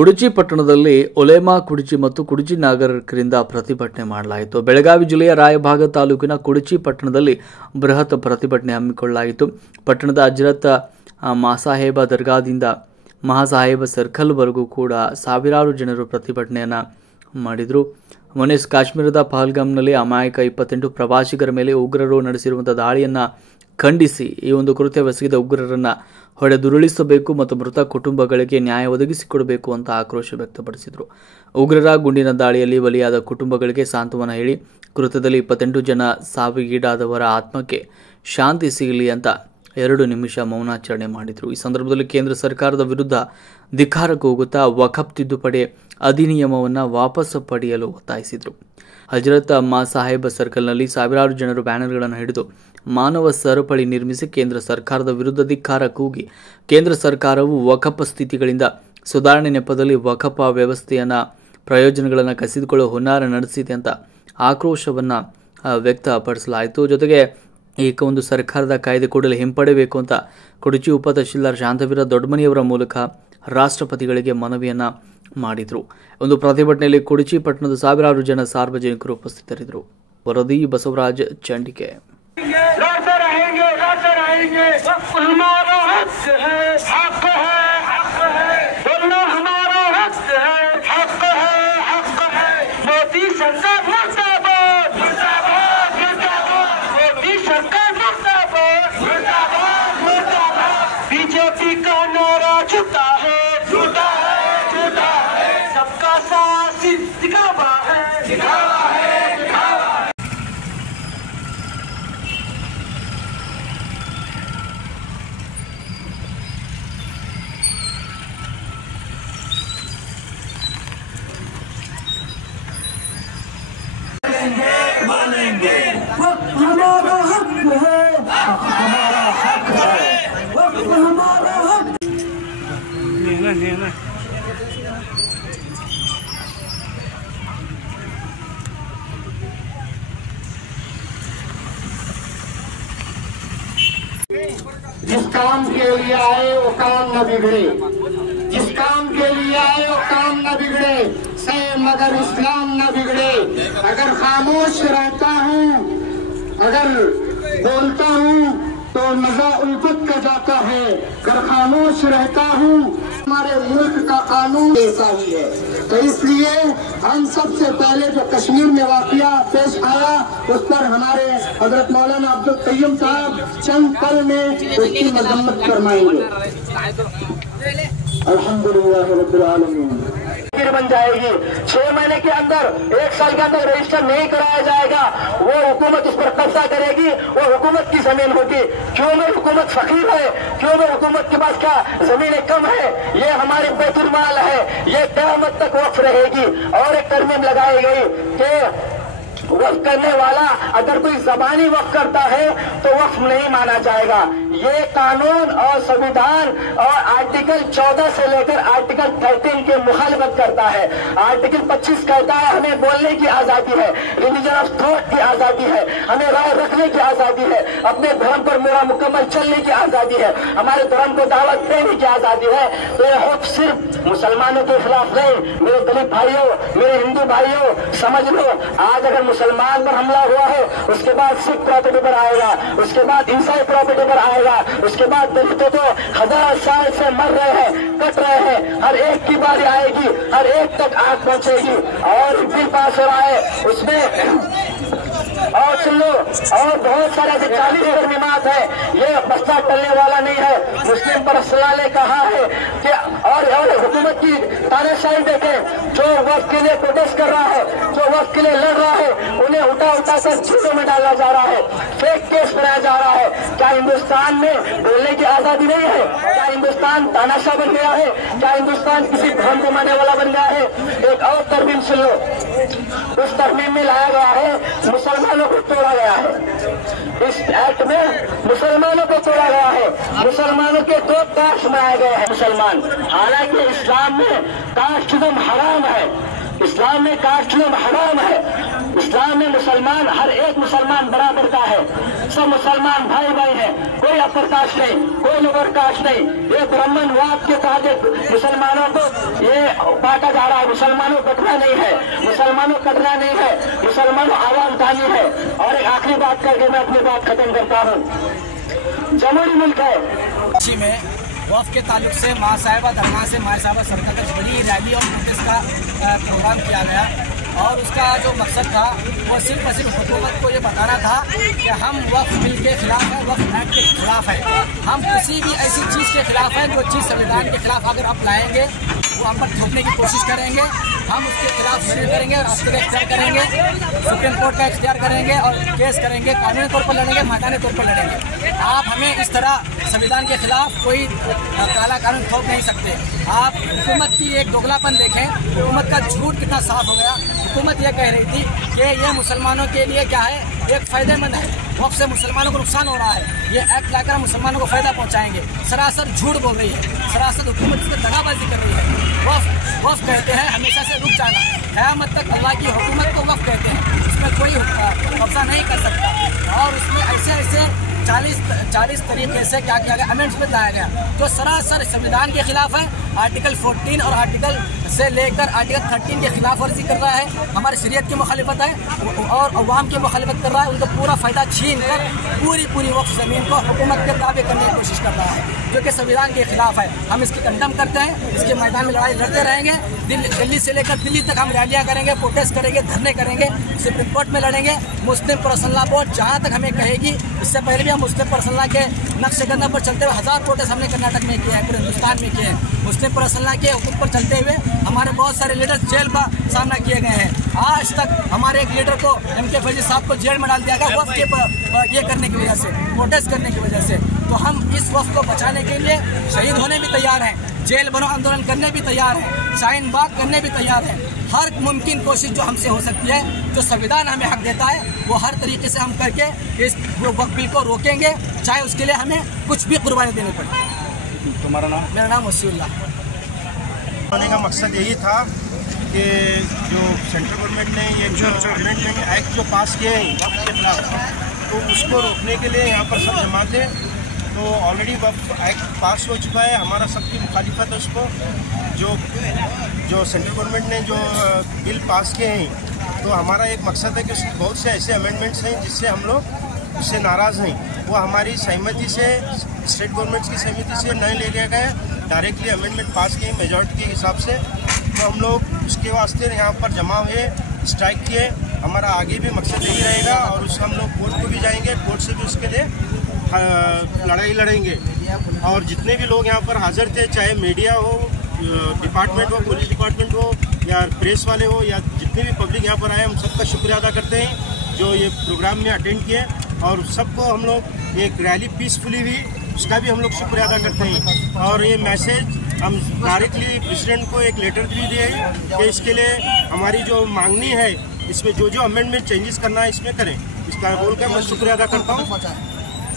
ಕುಡಚಿ ಪಟ್ಟಣದಲ್ಲಿ ಒಲೆಮಾ ಕುಡಚಿ ಮತ್ತು ಕುಡಚಿ ನಾಗರಿಕರಿಂದ ಪ್ರತಿಭಟನೆ ಮಾಡಲಾಯಿತು. ಬೆಳಗಾವಿ ಜಿಲ್ಲೆಯ ರಾಯಭಾಗ ತಾಲೂಕಿನ ಕುಡಚಿ ಪಟ್ಟಣದಲ್ಲಿ ಬೃಹತ್ ಪ್ರತಿಭಟನೆ ಹಮ್ಮಿಕೊಳ್ಳಲಾಯಿತು. ಪಟ್ಟಣದ ಹಜರತ್ ಮಾಸಾಹೇಬ ದರ್ಗಾದಿಂದ ಮಹಾಸಾಹೇಬ ಸರ್ಕಲ್ವರೆಗೂ ಕೂಡ ಸಾವಿರಾರು ಜನರು ಪ್ರತಿಭಟನೆಯನ್ನು ಮಾಡಿದರು. ಮೊನ್ನೆ ಕಾಶ್ಮೀರದ ಪಹಲ್ಗಾಮ್ನಲ್ಲಿ ಅಮಾಯಕ 28 ಪ್ರವಾಸಿಗರ ಮೇಲೆ ಉಗ್ರರು ನಡೆಸಿರುವಂತಹ ದಾಳಿಯನ್ನು ಖಂಡಿಸಿ ಈ ಒಂದು ಕೃತ್ಯವೆಸಗಿದ ಉಗ್ರರನ್ನು ಹೊಡೆದುರುಳಿಸಬೇಕು ಮತ್ತು ಮೃತ ಕುಟುಂಬಗಳಿಗೆ ನ್ಯಾಯ ಒದಗಿಸಿಕೊಡಬೇಕು ಅಂತ ಆಕ್ರೋಶ ವ್ಯಕ್ತಪಡಿಸಿದರು. ಉಗ್ರರ ಗುಂಡಿನ ದಾಳಿಯಲ್ಲಿ ಬಲಿಯಾದ ಕುಟುಂಬಗಳಿಗೆ ಸಾಂತ್ವನ ಹೇಳಿ ಕೃತ್ಯದಲ್ಲಿ 28 ಜನ ಸಾವಿಗೀಡಾದವರ ಆತ್ಮಕ್ಕೆ ಶಾಂತಿ ಸಿಗಲಿ ಅಂತ 2 ನಿಮಿಷ ಮೌನಾಚರಣೆ ಮಾಡಿದರು. ಈ ಸಂದರ್ಭದಲ್ಲಿ ಕೇಂದ್ರ ಸರ್ಕಾರದ ವಿರುದ್ಧ ಧಿಕ್ಕಾರ ಕೂಗುತ್ತಾ ವಖಫ್ ತಿದ್ದುಪಡಿ ಅಧಿನಿಯಮವನ್ನು ವಾಪಸ್ ಪಡೆಯಲು ಒತ್ತಾಯಿಸಿದರು. ಹಜರತ್ ಮಾಸಾಹೇಬ ಸರ್ಕಲ್ನಲ್ಲಿ ಸಾವಿರಾರು ಜನರು ಬ್ಯಾನರ್ಗಳನ್ನು ಹಿಡಿದು ಮಾನವ ಸರಪಳಿ ನಿರ್ಮಿಸಿ ಕೇಂದ್ರ ಸರ್ಕಾರದ ವಿರುದ್ಧ ಧಿಕ್ಕಾರ ಕೂಗಿ ಕೇಂದ್ರ ಸರ್ಕಾರವು ವಖಫ್ ಸ್ಥಿತಿಗಳಿಂದ ಸುಧಾರಣೆ ನೆಪದಲ್ಲಿ ವಖಫ್ ವ್ಯವಸ್ಥೆಯನ್ನು ಪ್ರಯೋಜನಗಳನ್ನು ಕಸಿದುಕೊಳ್ಳುವ ಹುನ್ನಾರ ನಡೆಸಿದೆ ಅಂತ ಆಕ್ರೋಶವನ್ನು ವ್ಯಕ್ತಪಡಿಸಲಾಯಿತು. ಜೊತೆಗೆ ಈ ಒಂದು ಸರ್ಕಾರದ ಕಾಯ್ದೆ ಕೂಡಲೇ ಹಿಂಪಡೆಯಬೇಕು ಅಂತ ಕುಡಚಿ ಉಪತಹಶೀಲ್ದಾರ್ ಶಾಂತವೀರ ದೊಡ್ಡಮನಿಯವರ ಮೂಲಕ ರಾಷ್ಟ್ರಪತಿಗಳಿಗೆ ಮನವಿಯನ್ನು ಮಾಡಿದರು. ಒಂದು ಪ್ರತಿಭಟನೆಯಲ್ಲಿ ಕುಡಚಿ ಪಟ್ಟಣದ ಸಾವಿರಾರು ಜನ ಸಾರ್ವಜನಿಕರು ಉಪಸ್ಥಿತರಿದ್ದರು. ವರದಿ ಬಸವರಾಜ್ ಚಂಡಿಕೆ. बीजेपी का नारा झूठा है, झूठा है, झूठा है, सबका साथ दिखावा है, दिखावा है, दिखावा है। मानेंगे हमारा हक है, हमारा हक है, हमारा हक। जिस काम के लिए आए वो काम न बिगड़े, जिस काम के लिए आए वो काम न बिगड़े, से मगर इस्लाम न बिगड़े। अगर खामोश रहता हूँ, अगर बोलता हूँ तो मजा उल्फत का जाता है, अगर खामोश रहता हूँ हमारे मुल्क का कानून ऐसा ही है। तो इसलिए हम सबसे पहले जो कश्मीर में वाकया पेश आया उस पर हमारे हजरत मौलाना अब्दुल कय्यूम साहब चंद पल में उसकी मजम्मत फरमाएंगे। अल्हम्दुलिल्लाह रब्बिल आलमीन बन जाएगी। 6 महीने के अंदर 1 साल के अंदर रजिस्टर नहीं कराया जाएगा, वो हुकूमत उस पर कब्जा करेगी, वो हुकूमत की जमीन होगी। क्यों में हुकूमत फकीर है, क्यों में हुकूमत के पास क्या जमीनें कम है, ये हमारे बैतुल माल है, ये क़यामत तक वक्फ रहेगी। और एक तरमीम लगाई गई कि वक्फ करने वाला अगर कोई जबानी वक्फ करता है तो वक्फ नहीं माना जाएगा। ये कानून और संविधान और आर्टिकल 14 से लेकर आर्टिकल 13 के मुखालिफत करता है। आर्टिकल 25 कहता है हमें बोलने की आजादी है, रिलीजन ऑफ थॉट की आजादी है, हमें राय रखने की आजादी है, अपने धर्म पर मेरा मुकम्मल चलने की आजादी है, हमारे धर्म को दावत देने की आजादी है। तो ये हुक्म सिर्फ मुसलमानों के खिलाफ नहीं। मेरे दलित भाइयों, मेरे हिंदू भाइयों, समझ लो, आज अगर मुसलमान पर हमला हुआ है उसके बाद सिख प्रॉपर्टी पर आएगा, उसके बाद ईसाई प्रॉपर्टी पर आएगा, उसके बाद दलित तो 1000 साल से मर रहे हैं, कट रहे हैं, हर एक की बारी आएगी, हर एक तक आग पहुंचेगी। और बिल पास हो रहा है उसमें और सुन लो, और बहुत सारे 40 तरमीमात है, ये मसला टलने वाला नहीं है। मुस्लिम पर सलाह ने कहा है कि और हुकूमत की तानाशाही देखें, जो वक्त के लिए प्रोटेस्ट कर रहा है, जो वक्त के लिए लड़ रहा है, उन्हें उठा कर जेलों में डाला जा रहा है, फेक केस बनाया जा रहा है। क्या हिंदुस्तान में बोलने की आजादी नहीं है? क्या हिंदुस्तान तानाशाह बन गया है? क्या हिंदुस्तान किसी धर्म को मानने वाला बन गया है? एक और तरमीम सुन लो, उस तरमीम में लाया गया है मुसलमानों को तोड़ा गया है। इस एक्ट में मुसलमानों को तोड़ा गया है, मुसलमानों के 2 कास्ट बनाए गए हैं मुसलमान। हालांकि इस्लाम में कास्टिज्म हराम है, इस्लाम में कास्टिज्म हराम है। इस्लाम में मुसलमान, हर एक मुसलमान बराबर का है। सब मुसलमान भाई भाई हैं, कोई अपर कास्ट नहीं, कोई लोअर कास्ट नहीं। ये ब्राह्मणवाद के तहत मुसलमानों को ये बांटा जा रहा है। मुसलमानों को कटना नहीं है, मुसलमानों को कटना नहीं है, मुसलमानों आवाम तानी है। और एक आखिरी बात करके मैं अपनी बात खत्म करता हूँ। जमहूरी मुल्क है में वफ़ के ताल्लुक से माँ साहिबा दरगाह से माँ साहिबा सरकार तक बड़ी रैली और प्रोटेस्ट का प्रोग्राम किया गया और उसका जो मकसद था वो सिर्फ और सिर्फ हुकूमत को ये बताना था कि हम वक्फ बिल के खिलाफ हैं, वक्फ एक्ट के खिलाफ है। हम किसी भी ऐसी चीज़ के खिलाफ हैं जो चीज़ संविधान के खिलाफ अगर आप लाएंगे वो हम पर थोपने की कोशिश करेंगे। हम उसके खिलाफ शुरू करेंगे, रास्ते का इख्तियार करेंगे, सुप्रीम कोर्ट का इख्तियार करेंगे और केस करेंगे, कानूनी तौर पर लड़ेंगे, मैदानी तौर पर लड़ेंगे। आप हमें इस तरह संविधान के खिलाफ कोई काला कानून थोप नहीं सकते। आप हुकूमत की एक दोगलापन देखें, हुकूमत का झूठ कितना साफ हो गया। हुकूमत ये कह रही थी कि ये मुसलमानों के लिए क्या है, एक फ़ायदेमंद है, वक्त से मुसलमानों को नुकसान हो रहा है, ये एक्ट लाकर मुसलमानों को फ़ायदा पहुंचाएंगे। सरासर झूठ बोल रही है, सरासर हुकूमत इस पर दगाबाजी कर रही है। वफ़ कहते हैं हमेशा से रुक जाना, क़यामत तक अल्लाह की हुकूमत को वफ़ कहते हैं, उसमें कोई कब्जा नहीं कर सकता। और उसमें ऐसे 40 तरीके से क्या किया गया, अमेंड्स में लाया गया तो सरासर संविधान के खिलाफ है। आर्टिकल 14 और आर्टिकल से लेकर आर्टिकल 13 के खिलाफ वर्जी कर रहा है, हमारी शरीयत की मुखालिफत है और अवाम की मुखालिफत कर रहा है। उनका पूरा फ़ायदा छीन कर पूरी वक्फ ज़मीन को हुकूमत के ताबे करने की कोशिश कर रहा है, जो कि संविधान के खिलाफ है। हम इसकी कंडम करते हैं, इसके मैदान में लड़ाई लड़ते रहेंगे। दिल्ली से लेकर दिल्ली तक हम रैलियाँ करेंगे, प्रोटेस्ट करेंगे, धरने करेंगे, सुप्रीम कोर्ट में लड़ेंगे। मुस्लिम पर्सनल लॉ बोर्ड जहाँ तक हमें कहेगी, इससे पहले भी हम मुस्लिम पर्सनल लॉ के नक्शे कदम पर चलते हुए 1000 प्रोटेस्ट हमने कर्नाटक में किए हैं, पूरे हिंदुस्तान में किए हैं। मुस्लिम पर्सनल लॉ के हुक्म पर चलते हुए हमारे बहुत सारे लीडर जेल का सामना किए गए हैं। आज तक हमारे एक लीडर को MK फैजी साहब को जेल में डाल दिया गया वफ़ के ये करने की वजह से, प्रोटेस्ट करने की वजह से। तो हम इस वफ़ को बचाने के लिए शहीद होने भी तैयार हैं, जेल बनो आंदोलन करने भी तैयार हैं, शाहीन बाग करने भी तैयार हैं। हर मुमकिन कोशिश जो हमसे हो सकती है, जो संविधान हमें हक देता है, वो हर तरीके से हम करके इस वक्फ बिल को रोकेंगे, चाहे उसके लिए हमें कुछ भी कुर्बानी देनी पड़े। तुम्हारा नाम? मेरा नाम वसीउल्लाह। होने का मकसद यही था कि जो सेंट्रल गवर्नमेंट ने ये जो अमेंडमेंट एक्ट जो पास किए हैं वक्फ के खिलाफ, तो उसको रोकने के लिए यहाँ पर सब जमा थे। तो ऑलरेडी वक्फ एक्ट पास हो चुका है, हमारा सबकी मुखालिफत है उसको। जो सेंट्रल गवर्नमेंट ने जो बिल पास किए हैं, तो हमारा एक मकसद है कि उसमें बहुत से ऐसे अमेंडमेंट्स हैं जिससे हम लोग उससे नाराज़ हैं। वो हमारी सहमति से, स्टेट गवर्नमेंट्स की सहमति से नहीं ले लिया गया, डायरेक्टली अमेंडमेंट पास किए मेजॉरिटी के हिसाब से। तो हम लोग उसके वास्ते यहाँ पर जमा हुए, स्ट्राइक किए। हमारा आगे भी मकसद यही रहेगा और उससे हम लोग कोर्ट को भी जाएंगे, कोर्ट से भी उसके लिए लड़ाई लड़ेंगे। और जितने भी लोग यहाँ पर हाजिर थे, चाहे मीडिया हो, डिपार्टमेंट हो, पुलिस डिपार्टमेंट हो या प्रेस वाले हो या जितने भी पब्लिक यहाँ पर आए, हम सबका शुक्रिया अदा करते हैं जो ये प्रोग्राम में अटेंड किए। और सबको हम लोग एक रैली पीसफुली हुई, उसका भी हम लोग शुक्रिया अदा करते हैं। और ये मैसेज हम डायरेक्टली प्रेसिडेंट को एक लेटर भी दिए कि इसके लिए हमारी जो मांगनी है, इसमें जो अमेंडमेंट चेंजेस करना है इसमें करें, इसका बोलकर मैं शुक्रिया अदा करता हूँ।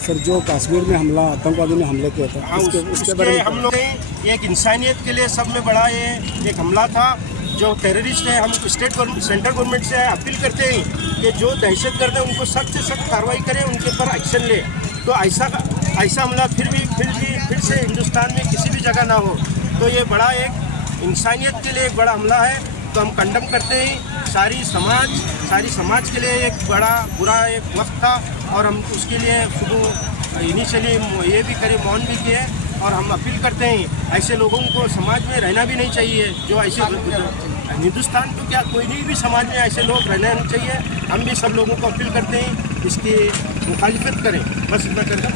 सर, जो कश्मीर में हमला, आतंकवादी ने हमले किया था, उसके बारे में हम लोग एक इंसानियत के लिए सब में बड़ा ये एक हमला था। जो टेररिस्ट है, हम सेंट्रल गवर्नमेंट से अपील करते हैं कि जो दहशतगर्द है उनको सख्त से सख्त कार्रवाई करें, उनके ऊपर एक्शन ले। तो ऐसा हमला फिर से हिंदुस्तान में किसी भी जगह ना हो। तो ये बड़ा एक इंसानियत के लिए एक बड़ा हमला है, तो हम कंडम करते हैं। सारी समाज के लिए एक बड़ा बुरा एक वक्त था और हम उसके लिए सुबह इनिशियली ये भी करे, मौन भी किए। और हम अपील करते हैं ऐसे लोगों को समाज में रहना भी नहीं चाहिए, जो ऐसे हिंदुस्तान तो क्या कोई भी समाज में ऐसे लोग रहना नहीं चाहिए। हम भी सब लोगों को अपील करते हैं इसकी मुखालिफत करें, बस इतना करना।